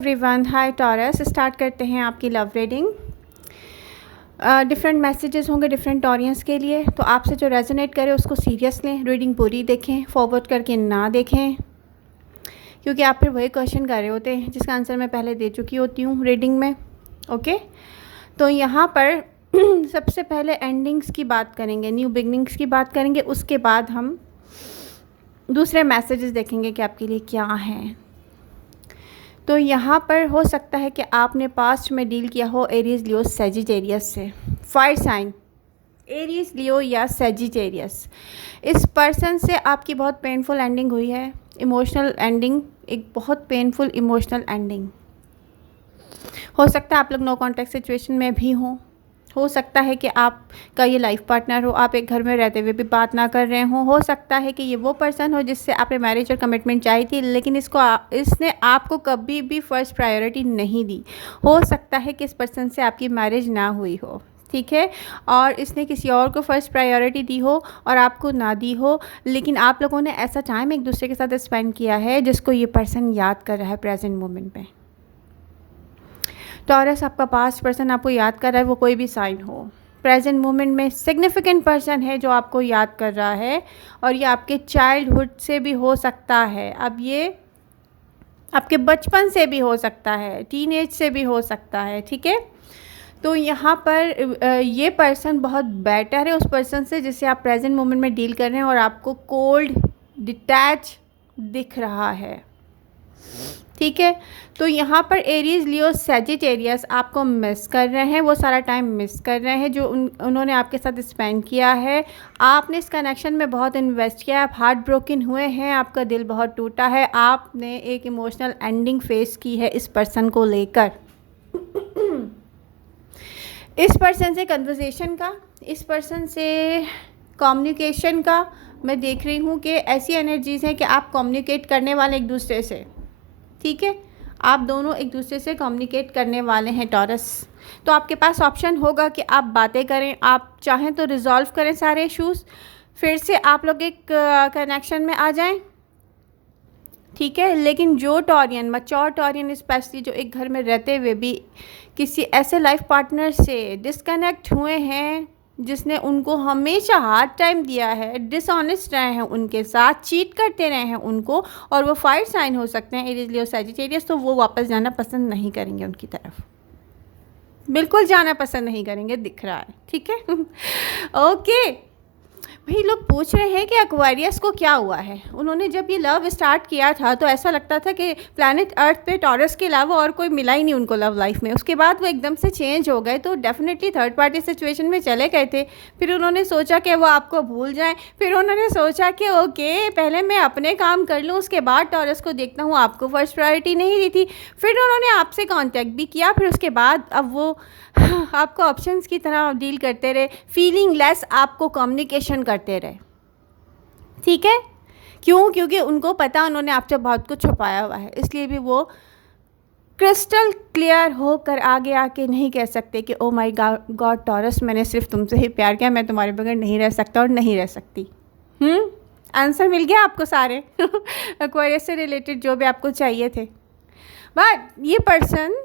Everyone, हाय taurus. Start करते हैं आपकी लव रीडिंग। डिफरेंट मैसेजेस होंगे डिफरेंट ऑडियंस के लिए, तो आपसे जो रेजोनेट करे उसको सीरियस लें। रीडिंग पूरी देखें, फॉरवर्ड करके ना देखें, क्योंकि आप फिर वही क्वेश्चन कर रहे होते हैं जिसका आंसर मैं पहले दे चुकी होती हूँ रीडिंग में। ओके, तो यहाँ पर सबसे पहले एंडिंग्स की बात करेंगे, न्यू बिगनिंग्स की बात करेंगे, उसके बाद हम दूसरे मैसेजेस देखेंगे कि आपके लिए क्या हैं। तो यहाँ पर हो सकता है कि आपने पास्ट में डील किया हो एरीज, लियो, सेजिटेरियस से। फायर साइन एरीज, लियो या सेजिटेरियस। इस पर्सन से आपकी बहुत पेनफुल एंडिंग हुई है, इमोशनल एंडिंग, एक बहुत पेनफुल इमोशनल एंडिंग। हो सकता है आप लोग नो कॉन्टैक्ट सिचुएशन में भी हो सकता है कि आपका ये लाइफ पार्टनर हो, आप एक घर में रहते हुए भी बात ना कर रहे हो सकता है कि ये वो पर्सन हो जिससे आपने मैरिज और कमिटमेंट चाही थी, लेकिन इसने आपको कभी भी फर्स्ट प्रायोरिटी नहीं दी। हो सकता है कि इस पर्सन से आपकी मैरिज ना हुई हो, ठीक है, और इसने किसी और को फर्स्ट प्रायोरिटी दी हो और आपको ना दी हो, लेकिन आप लोगों ने ऐसा टाइम एक दूसरे के साथ स्पेंड किया है जिसको ये पर्सन याद कर रहा है प्रेजेंट मोमेंट में। टॉरस, आपका पास्ट पर्सन आपको याद कर रहा है, वो कोई भी साइन हो, प्रेजेंट मोमेंट में सिग्निफिकेंट पर्सन है जो आपको याद कर रहा है, और ये आपके चाइल्डहुड से भी हो सकता है, अब ये आपके बचपन से भी हो सकता है, टीनेज से भी हो सकता है, ठीक है। तो यहाँ पर ये पर्सन बहुत बेटर है उस पर्सन से जिससे आप प्रेजेंट मोमेंट में डील कर रहे हैं, और आपको कोल्ड डिटैच दिख रहा है, ठीक है। तो यहाँ पर एरीज, लियो, सेजिटेरियस आपको मिस कर रहे हैं, वो सारा टाइम मिस कर रहे हैं जो उन्होंने आपके साथ स्पेंड किया है। आपने इस कनेक्शन में बहुत इन्वेस्ट किया, आप हार्ट ब्रोकन हुए हैं, आपका दिल बहुत टूटा है, आपने एक इमोशनल एंडिंग फेस की है इस पर्सन को लेकर। इस पर्सन से कन्वर्सेशन का, इस पर्सन से कम्युनिकेशन का मैं देख रही हूँ कि ऐसी एनर्जीज़ हैं कि आप कम्युनिकेट करने वाले एक दूसरे से, ठीक है, आप दोनों एक दूसरे से कम्युनिकेट करने वाले हैं टॉरस। तो आपके पास ऑप्शन होगा कि आप बातें करें, आप चाहें तो रिजॉल्व करें सारे इश्यूज़, फिर से आप लोग एक कनेक्शन में आ जाएं, ठीक है। लेकिन जो टॉरियन, मैच्योर टॉरियन स्पेशली, जो एक घर में रहते हुए भी किसी ऐसे लाइफ पार्टनर से डिस्कनेक्ट हुए हैं जिसने उनको हमेशा हार्ड टाइम दिया है, डिसऑनेस्ट रहे हैं उनके साथ, चीट करते रहे हैं उनको, और वो फायर साइन हो सकते हैं एरीज, लियो, सेजिटेरियस, तो वो वापस जाना पसंद नहीं करेंगे उनकी तरफ, बिल्कुल जाना पसंद नहीं करेंगे, दिख रहा है, ठीक है। ओके भाई, लोग पूछ रहे हैं कि एक्वेरियस को क्या हुआ है। उन्होंने जब ये लव स्टार्ट किया था तो ऐसा लगता था कि प्लैनेट अर्थ पे टॉरस के अलावा और कोई मिला ही नहीं उनको लव लाइफ में। उसके बाद वो एकदम से चेंज हो गए, तो डेफिनेटली थर्ड पार्टी सिचुएशन में चले गए थे। फिर उन्होंने सोचा कि वो आपको भूल जाएं, फिर उन्होंने सोचा कि ओके पहले मैं अपने काम कर लूँ, उसके बाद टॉरस को देखता हूँ, आपको फर्स्ट प्रायोरिटी नहीं दी थी। फिर उन्होंने आपसे कॉन्टैक्ट भी किया, फिर उसके बाद अब वो आपको ऑप्शंस की तरह डील करते रहे, फीलिंग लेस आपको कम्युनिकेशन करते रहे, ठीक है। क्यों? क्योंकि उनको पता उन्होंने आपसे बहुत कुछ छुपाया हुआ है, इसलिए भी वो क्रिस्टल क्लियर होकर आगे आके नहीं कह सकते कि ओ माय गॉड टॉरस, मैंने सिर्फ तुमसे ही प्यार किया, मैं तुम्हारे बगैर नहीं रह सकता और नहीं रह सकती। आंसर मिल गया आपको सारे एक्वेरियस से रिलेटेड जो भी आपको चाहिए थे। बट ये पर्सन,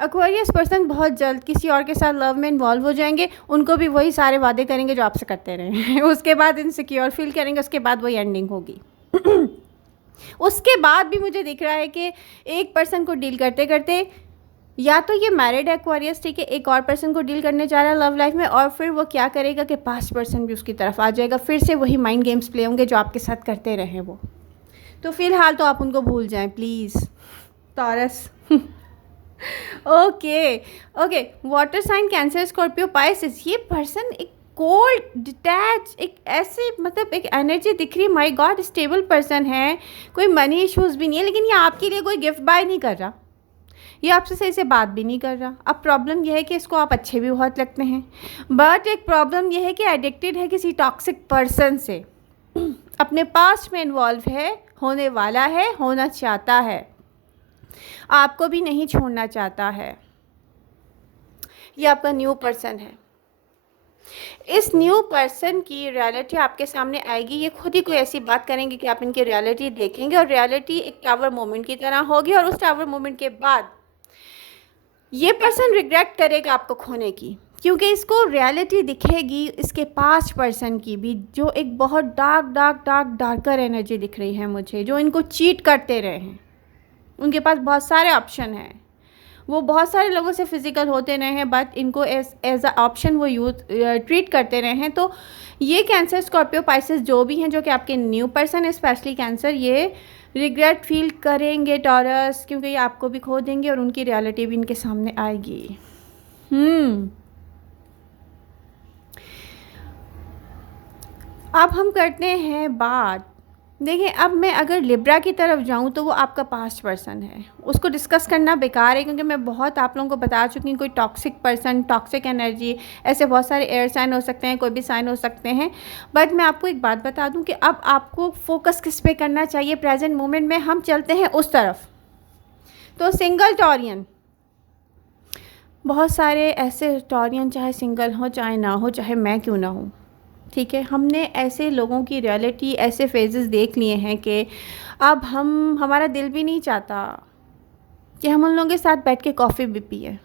एक्वेरियस पर्सन, बहुत जल्द किसी और के साथ लव में इन्वॉल्व हो जाएंगे, उनको भी वही सारे वादे करेंगे जो आपसे करते रहे उसके बाद इनसिक्योर फील करेंगे, उसके बाद वही एंडिंग होगी। उसके बाद भी मुझे दिख रहा है कि एक पर्सन को डील करते करते या तो ये मैरिड एक्वेरियस, ठीक है, एक और पर्सन को डील करने जा रहा है लव लाइफ में, और फिर वो क्या करेगा कि पास्ट पर्सन भी उसकी तरफ आ जाएगा, फिर से वही माइंड गेम्स प्ले होंगे जो आपके साथ करते रहे वो। तो फिलहाल तो आप उनको भूल जाएं please Taurus. Okay okay, water sign, Cancer, Scorpio, Pisces, ये पर्सन एक कोल्ड डिटैच, एक ऐसे मतलब एक एनर्जी दिख रही है, माय गॉड स्टेबल पर्सन है, कोई मनी इश्यूज़ भी नहीं है, लेकिन ये आपके लिए कोई गिफ्ट बाय नहीं कर रहा, ये आपसे सही से बात भी नहीं कर रहा। अब प्रॉब्लम यह है कि इसको आप अच्छे भी बहुत लगते हैं, बट एक प्रॉब्लम यह है कि एडिक्टेड है किसी टॉक्सिक पर्सन से, अपने पास्ट में इन्वॉल्व है, होने वाला है, होना चाहता है, आपको भी नहीं छोड़ना चाहता है। ये आपका न्यू पर्सन है, इस न्यू पर्सन की रियलिटी आपके सामने आएगी। ये खुद ही कोई ऐसी बात करेंगे कि आप इनकी रियलिटी देखेंगे और रियलिटी एक टावर मोमेंट की तरह होगी, और उस टावर मोमेंट के बाद ये पर्सन रिग्रेट करेगा आपको खोने की, क्योंकि इसको रियलिटी दिखेगी इसके पास्ट पर्सन की भी, जो एक बहुत डार्कर एनर्जी दिख रही है मुझे, जो इनको चीट करते रहे हैं। उनके पास बहुत सारे ऑप्शन हैं, वो बहुत सारे लोगों से फिजिकल होते रहे हैं, बट इनको एज अ ऑप्शन वो यूथ ट्रीट करते रहे हैं। तो ये कैंसर, स्कॉर्पियो, पाइसेस जो भी हैं, जो कि आपके न्यू पर्सन है, स्पेशली कैंसर, ये रिग्रेट फील करेंगे टॉरस, क्योंकि ये आपको भी खो देंगे और उनकी रियलिटी भी इनके सामने आएगी। अब हम करते हैं बात, देखिए अब मैं अगर लिब्रा की तरफ जाऊं तो वो आपका पास्ट पर्सन है, उसको डिस्कस करना बेकार है, क्योंकि मैं बहुत आप लोगों को बता चुकी हूँ। कोई टॉक्सिक पर्सन, टॉक्सिक एनर्जी, ऐसे बहुत सारे एयर साइन हो सकते हैं, कोई भी साइन हो सकते हैं। बट मैं आपको एक बात बता दूं कि अब आपको फोकस किस पे करना चाहिए प्रेजेंट मोमेंट में। हम चलते हैं उस तरफ। तो सिंगल टॉरियन, बहुत सारे ऐसे टॉरियन, चाहे सिंगल हो चाहे ना हो, चाहे मैं क्यों ना हूँ, ठीक है, हमने ऐसे लोगों की रियलिटी, ऐसे फेजेस देख लिए हैं कि अब हमारा दिल भी नहीं चाहता कि हम उन लोगों के साथ बैठ के कॉफ़ी भी पिए।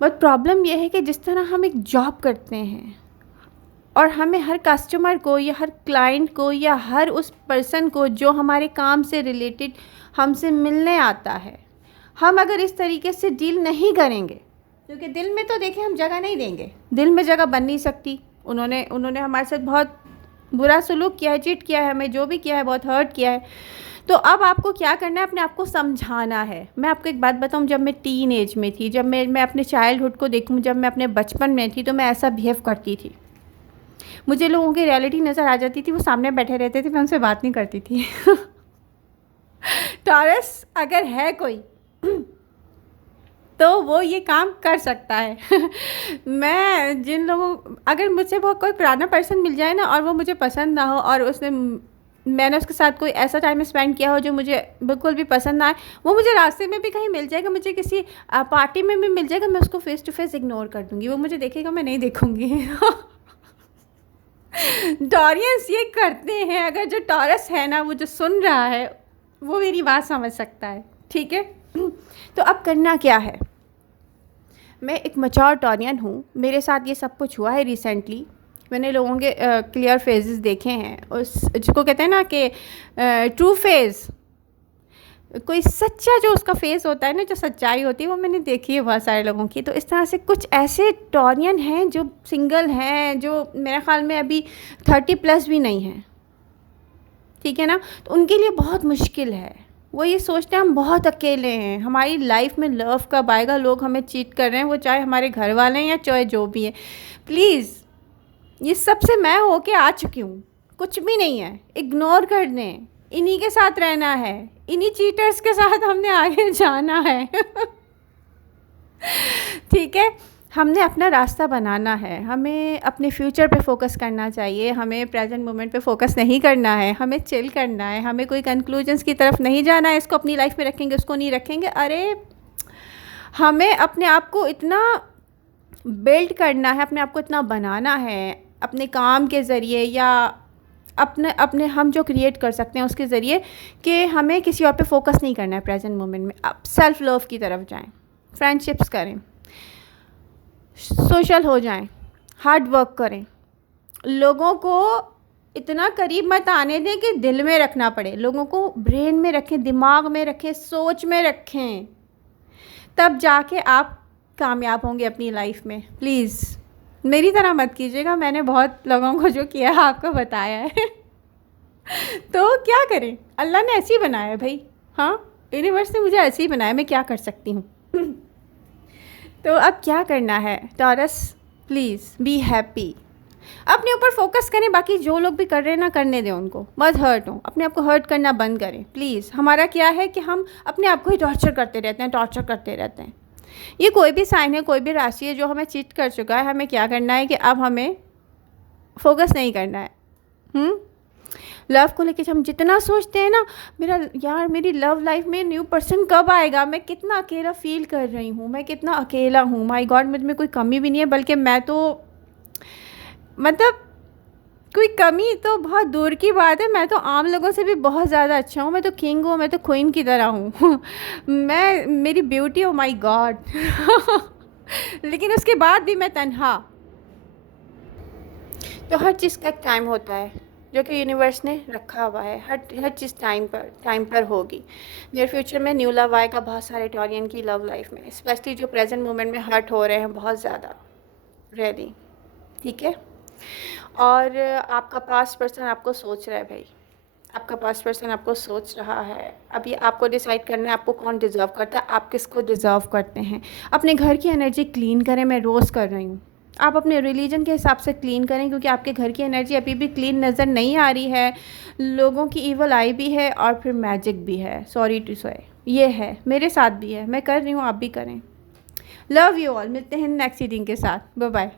बट प्रॉब्लम यह है कि जिस तरह हम एक जॉब करते हैं और हमें हर कस्टमर को या हर क्लाइंट को या हर उस पर्सन को जो हमारे काम से रिलेटेड हमसे मिलने आता है, हम अगर इस तरीके से डील नहीं करेंगे, क्योंकि दिल में तो देखिए हम जगह नहीं देंगे, दिल में जगह बन नहीं सकती। उन्होंने हमारे साथ बहुत बुरा सलूक किया है, चीट किया है, हमें जो भी किया है बहुत हर्ट किया है। तो अब आपको क्या करना है, अपने आप को समझाना है। मैं आपको एक बात बताऊं, जब मैं टीन एज में थी, जब मैं अपने चाइल्डहुड को देखूं, जब मैं अपने बचपन में थी, तो मैं ऐसा बिहेव करती थी। मुझे लोगों की रियलिटी नज़र आ जाती थी, वो सामने बैठे रहते थे, मैं उनसे बात नहीं करती थी। टॉरस अगर है कोई तो वो ये काम कर सकता है। मैं जिन लोगों, अगर मुझसे बहुत कोई पुराना पर्सन मिल जाए ना और वो मुझे पसंद ना हो, और मैंने उसके साथ कोई ऐसा टाइम स्पेंड किया हो जो मुझे बिल्कुल भी पसंद ना आए, वो मुझे रास्ते में भी कहीं मिल जाएगा, मुझे किसी पार्टी में भी मिल जाएगा, मैं उसको फेस टू फेस इग्नोर कर दूँगी। वो मुझे देखेगा, मैं नहीं देखूँगी। टॉरियंस ये करते हैं। अगर जो टॉरस है ना, वो जो सुन रहा है, वो मेरी बात समझ सकता है, ठीक है। तो अब करना क्या है, मैं एक मैच्योर टॉरियन हूँ, मेरे साथ ये सब कुछ हुआ है रिसेंटली। मैंने लोगों के क्लियर फेजेस देखे हैं, उस जिसको कहते हैं ना कि ट्रू फेज़, कोई सच्चा जो उसका फेस होता है ना, जो सच्चाई होती है, वो मैंने देखी है बहुत सारे लोगों की। तो इस तरह से कुछ ऐसे टॉरियन हैं जो सिंगल हैं, जो मेरे ख्याल में अभी 30+ भी नहीं हैं, ठीक है ना। तो उनके लिए बहुत मुश्किल है, वो ये सोचते हैं हम बहुत अकेले हैं, हमारी लाइफ में लव कब आएगा, लोग हमें चीट कर रहे हैं, वो चाहे हमारे घर वाले हैं या चाहे जो भी है। प्लीज़, ये सब से मैं होके आ चुकी हूँ, कुछ भी नहीं है, इग्नोर कर दें, इन्हीं के साथ रहना है, इन्हीं चीटर्स के साथ हमने आगे जाना है। ठीक है, हमने अपना रास्ता बनाना है, हमें अपने फ्यूचर पे फोकस करना चाहिए, हमें प्रेजेंट मोमेंट पे फोकस नहीं करना है, हमें चिल करना है, हमें कोई कंक्लूजन्स की तरफ नहीं जाना है, इसको अपनी लाइफ में रखेंगे, उसको नहीं रखेंगे। अरे हमें अपने आप को इतना बिल्ड करना है, अपने आप को इतना बनाना है अपने काम के ज़रिए या अपने हम जो क्रिएट कर सकते हैं उसके ज़रिए, कि हमें किसी और पे फोकस नहीं करना है प्रेजेंट मोमेंट में। अब सेल्फ लव की तरफ जाएं, फ्रेंडशिप्स करें, सोशल हो जाएं, हार्ड वर्क करें, लोगों को इतना करीब मत आने दें कि दिल में रखना पड़े, लोगों को ब्रेन में रखें, दिमाग में रखें, सोच में रखें, तब जाके आप कामयाब होंगे अपनी लाइफ में। प्लीज़ मेरी तरह मत कीजिएगा, मैंने बहुत लोगों को जो किया है आपको बताया है। तो क्या करें, अल्लाह ने ऐसे ही बनाया है भाई, हाँ, यूनिवर्स ने मुझे ऐसे ही बनाया, मैं क्या कर सकती हूँ। तो अब क्या करना है टॉरस, प्लीज़ बी हैप्पी, अपने ऊपर फोकस करें, बाकी जो लोग भी कर रहे हैं ना, करने दें उनको, मत हर्ट हो, अपने आप को हर्ट करना बंद करें प्लीज़। हमारा क्या है कि हम अपने आप को ही टॉर्चर करते रहते हैं। ये कोई भी साइन है, कोई भी राशि है जो हमें चीट कर चुका है, हमें क्या करना है कि अब हमें फोकस नहीं करना है। लव को लेके हम जितना सोचते हैं ना, मेरा यार मेरी लव लाइफ में न्यू पर्सन कब आएगा, मैं कितना अकेला फील कर रही हूँ, मैं कितना अकेला हूँ, माय गॉड मुझ में कोई कमी भी नहीं है, बल्कि मैं तो मतलब कोई कमी तो बहुत दूर की बात है, मैं तो आम लोगों से भी बहुत ज़्यादा अच्छा हूँ, मैं तो किंग हूँ, मैं तो क्वीन की तरह हूँ मैं मेरी ब्यूटी, ओ माय गॉड लेकिन उसके बाद भी मैं तन्हा। तो हर चीज़ का एक टाइम होता है जो कि यूनिवर्स ने रखा हुआ है, हर चीज़ टाइम पर होगी। नियर फ्यूचर में न्यू लव आएगा बहुत सारे टॉरियन की लव लाइफ में, स्पेशली जो प्रेजेंट मोमेंट में हर्ट हो रहे हैं बहुत ज़्यादा, रियली। ठीक है। और आपका पास्ट पर्सन आपको सोच रहा है भाई, आपका पास्ट पर्सन आपको सोच रहा है। अब ये आपको डिसाइड करना है आपको कौन डिज़र्व करता है, आप किसको डिज़र्व करते हैं। अपने घर की एनर्जी क्लीन करें, मैं रोज़ कर रही हूँ। आप अपने रिलीजन के हिसाब से क्लीन करें, क्योंकि आपके घर की एनर्जी अभी भी क्लीन नज़र नहीं आ रही है। लोगों की ईवल आई भी है और फिर मैजिक भी है, सॉरी टू से ये है, मेरे साथ भी है, मैं कर रही हूँ, आप भी करें। लव यू ऑल, मिलते हैं नेक्स्ट रीडिंग के साथ, बाय बाय।